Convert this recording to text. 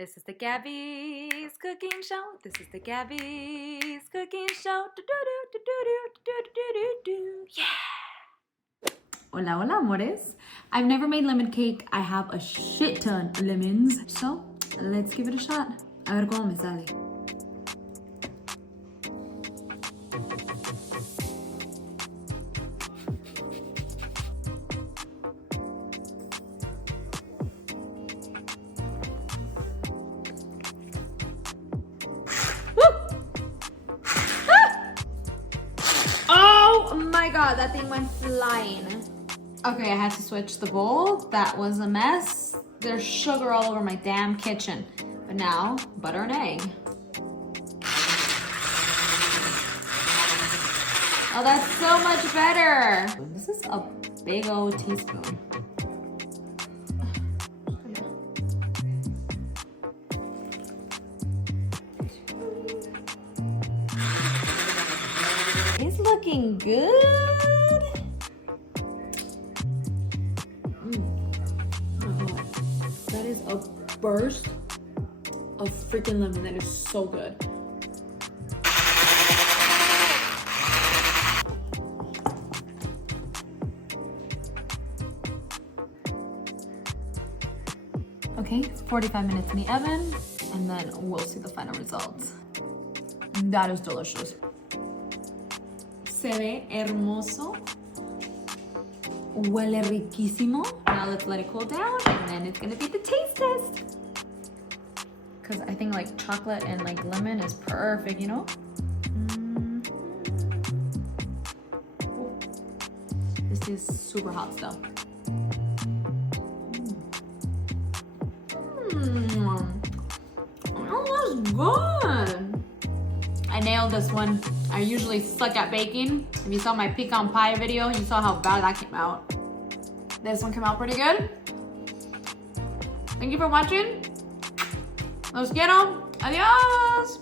This is the Gabby's Cooking Show. This is the Gabby's Cooking Show. Yeah. Hola, hola, amores. I've never made lemon cake. I have a shit ton of lemons. So, let's give it a shot. A ver cómo me sale. Oh my god, that thing went flying. Okay, I had to switch the bowl. That was a mess. There's sugar all over my damn kitchen. But now, butter and egg. Oh, that's so much better. This is a big old teaspoon. It's looking good. Oh, that is a burst of freaking lemon. That is so good. Okay, 45 minutes in the oven, and then we'll see the final results. That is delicious. Se ve hermoso. Huele riquísimo. Now let's let it cool down, and then it's gonna be the taste test. Cause I think like chocolate and like lemon is perfect, you know? This is super hot stuff. Oh, that's good. I nailed this one. I usually suck at baking. If you saw my pecan pie video, you saw how bad that came out. This one came out pretty good. Thank you for watching. Los quiero. Adios.